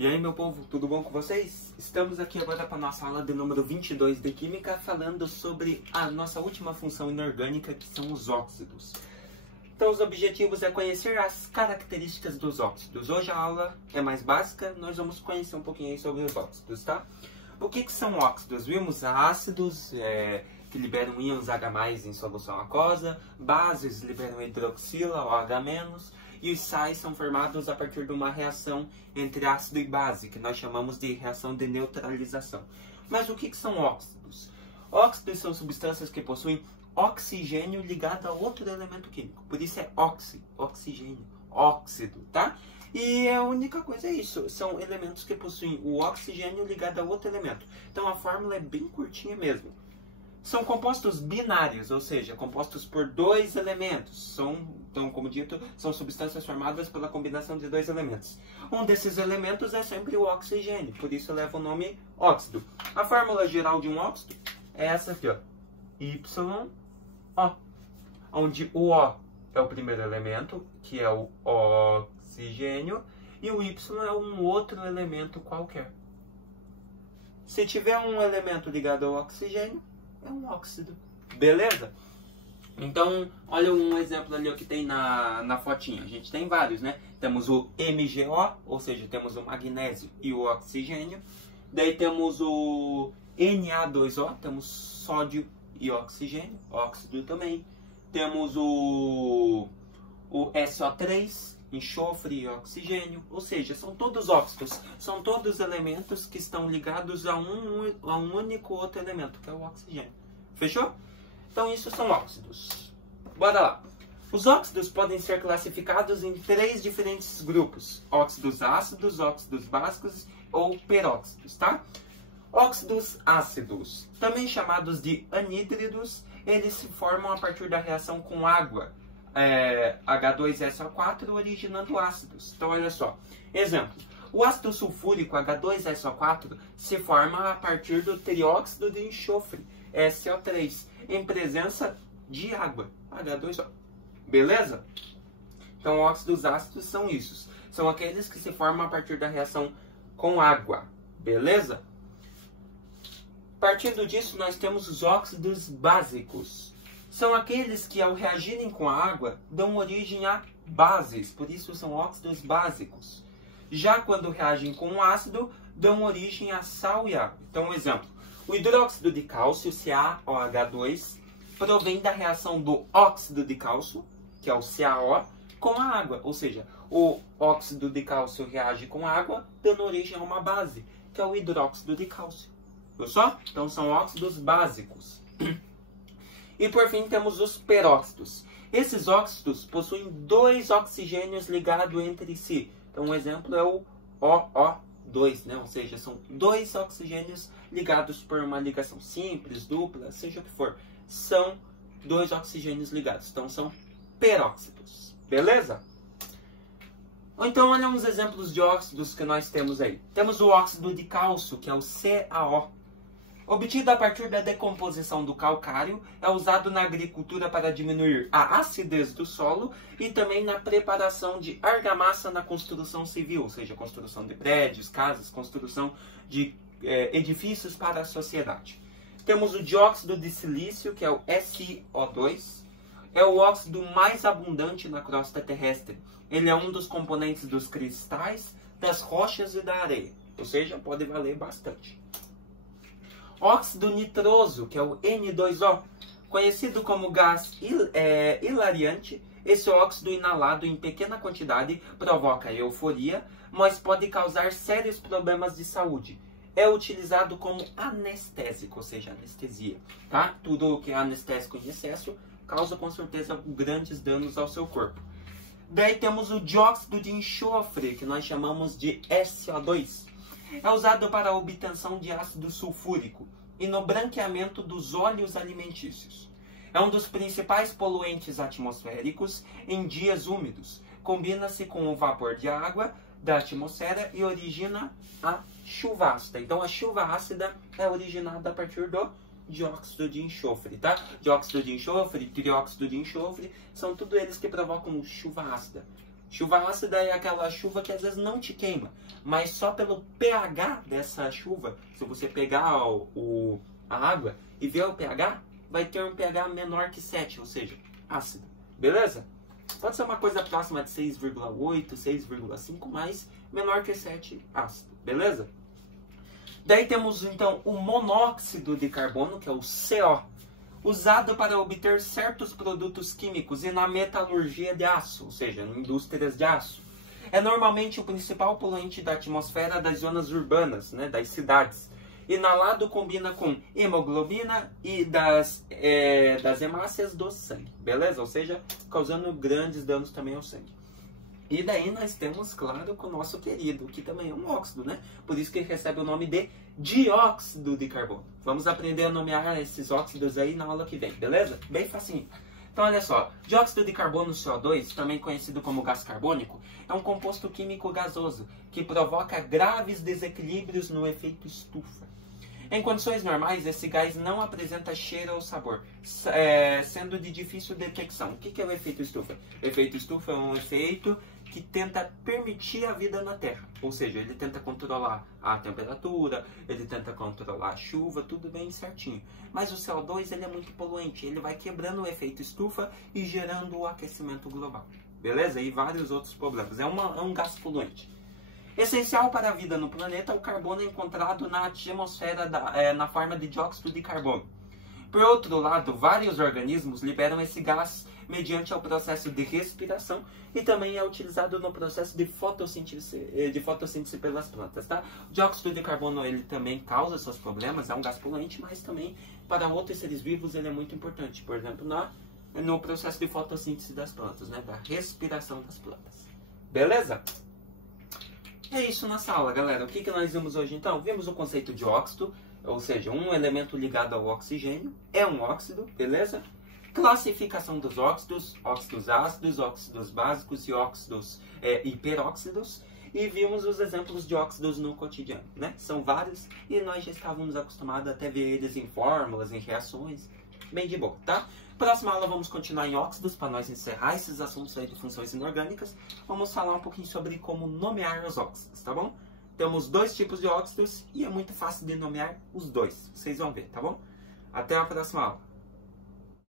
E aí, meu povo, tudo bom com vocês? Estamos aqui agora para a nossa aula de número 22 de Química, falando sobre a nossa última função inorgânica, que são os óxidos. Então, os objetivos é conhecer as características dos óxidos. Hoje a aula é mais básica, nós vamos conhecer um pouquinho aí sobre os óxidos, tá? O que são óxidos? Vimos ácidos, que liberam íons H+, em solução aquosa, bases liberam hidroxila, OH-, e os sais são formados a partir de uma reação entre ácido e base, que nós chamamos de reação de neutralização. Mas o que são óxidos? Óxidos são substâncias que possuem oxigênio ligado a outro elemento químico. Por isso é oxigênio, óxido, tá? E a única coisa é isso, são elementos que possuem o oxigênio ligado a outro elemento. Então a fórmula é bem curtinha mesmo. São compostos binários, ou seja, compostos por dois elementos. Então, como dito, são substâncias formadas pela combinação de dois elementos. Um desses elementos é sempre o oxigênio, por isso leva o nome óxido. A fórmula geral de um óxido é essa aqui, ó, YO, onde o O é o primeiro elemento, que é o oxigênio, e o Y é um outro elemento qualquer. Se tiver um elemento ligado ao oxigênio, é um óxido. Beleza? Então, olha um exemplo ali que tem na fotinha. A gente tem vários, né? Temos o MgO, ou seja, temos o magnésio e o oxigênio. Daí temos o Na2O, temos sódio e oxigênio, óxido também. Temos o SO3, enxofre e oxigênio, ou seja, são todos óxidos, são todos elementos que estão ligados a um único outro elemento, que é o oxigênio. Fechou? Então isso são óxidos. Bora lá. Os óxidos podem ser classificados em três diferentes grupos: óxidos ácidos, óxidos básicos ou peróxidos, tá? Óxidos ácidos, também chamados de anídridos, eles se formam a partir da reação com água, H2SO4, originando ácidos. Então, olha só. Exemplo. O ácido sulfúrico H2SO4 se forma a partir do trióxido de enxofre, SO3, em presença de água, H2O. Beleza? Então, óxidos ácidos são isso. São aqueles que se formam a partir da reação com água. Beleza? Partindo disso, nós temos os óxidos básicos. São aqueles que, ao reagirem com a água, dão origem a bases, por isso são óxidos básicos. Já quando reagem com o ácido, dão origem a sal e água. Então, um exemplo. O hidróxido de cálcio, CaOH2, provém da reação do óxido de cálcio, que é o CaO, com a água. Ou seja, o óxido de cálcio reage com a água, dando origem a uma base, que é o hidróxido de cálcio. Viu só? Então, são óxidos básicos. E por fim temos os peróxidos. Esses óxidos possuem dois oxigênios ligados entre si. Então um exemplo é o OO2, né? Ou seja, são dois oxigênios ligados por uma ligação simples, dupla, seja o que for. São dois oxigênios ligados. Então são peróxidos. Beleza? Ou então olha uns exemplos de óxidos que nós temos aí. Temos o óxido de cálcio, que é o CaO. Obtido a partir da decomposição do calcário, é usado na agricultura para diminuir a acidez do solo e também na preparação de argamassa na construção civil, ou seja, construção de prédios, casas, construção de edifícios para a sociedade. Temos o dióxido de silício, que é o SiO2, é o óxido mais abundante na crosta terrestre. Ele é um dos componentes dos cristais, das rochas e da areia, ou seja, pode valer bastante. Óxido nitroso, que é o N2O, conhecido como gás hilariante, esse óxido inalado em pequena quantidade provoca euforia, mas pode causar sérios problemas de saúde. É utilizado como anestésico, ou seja, anestesia. Tá? Tudo que é anestésico em excesso causa com certeza grandes danos ao seu corpo. Daí temos o dióxido de enxofre, que nós chamamos de SO2. É usado para a obtenção de ácido sulfúrico e no branqueamento dos óleos alimentícios. É um dos principais poluentes atmosféricos em dias úmidos. Combina-se com o vapor de água da atmosfera e origina a chuva ácida. Então a chuva ácida é originada a partir do dióxido de enxofre, tá? Dióxido de enxofre, trióxido de enxofre, são tudo eles que provocam chuva ácida. Chuva ácida é aquela chuva que às vezes não te queima, mas só pelo pH dessa chuva, se você pegar a água e ver o pH, vai ter um pH menor que 7, ou seja, ácido. Beleza? Pode ser uma coisa próxima de 6,8, 6,5, mas menor que 7, ácido. Beleza? Daí temos então o monóxido de carbono, que é o CO, usado para obter certos produtos químicos e na metalurgia de aço, ou seja, em indústrias de aço. É normalmente o principal poluente da atmosfera das zonas urbanas, né, das cidades. Inalado combina com hemoglobina e das hemácias do sangue, beleza? Ou seja, causando grandes danos também ao sangue. E daí nós temos, claro, com o nosso querido, que também é um óxido, né? Por isso que ele recebe o nome de dióxido de carbono. Vamos aprender a nomear esses óxidos aí na aula que vem, beleza? Bem facinho. Então, olha só, dióxido de carbono CO2, também conhecido como gás carbônico, é um composto químico gasoso que provoca graves desequilíbrios no efeito estufa. Em condições normais, esse gás não apresenta cheiro ou sabor, sendo de difícil detecção. O que é o efeito estufa? O efeito estufa é um efeito que tenta permitir a vida na Terra. Ou seja, ele tenta controlar a temperatura, ele tenta controlar a chuva, tudo bem certinho. Mas o CO2 ele é muito poluente, ele vai quebrando o efeito estufa e gerando o aquecimento global. Beleza? E vários outros problemas. É um gás poluente. Essencial para a vida no planeta, o carbono é encontrado na atmosfera na forma de dióxido de carbono. Por outro lado, vários organismos liberam esse gás mediante o processo de respiração e também é utilizado no processo de fotossíntese pelas plantas. Tá? O dióxido de carbono ele também causa seus problemas, é um gás poluente, mas também para outros seres vivos ele é muito importante. Por exemplo, no processo de fotossíntese das plantas, né? Da respiração das plantas. Beleza? É isso nessa aula, galera. O que nós vimos hoje então? Vimos o conceito de óxido, ou seja, um elemento ligado ao oxigênio, é um óxido, beleza? Classificação dos óxidos, óxidos ácidos, óxidos básicos e óxidos hiperóxidos. E vimos os exemplos de óxidos no cotidiano, né? São vários e nós já estávamos acostumados a até ver eles em fórmulas, em reações, bem de boa, tá? Próxima aula vamos continuar em óxidos, para nós encerrar esses assuntos aí de funções inorgânicas. Vamos falar um pouquinho sobre como nomear os óxidos, tá bom? Temos dois tipos de óxidos e é muito fácil de nomear os dois. Vocês vão ver, tá bom? Até a próxima aula.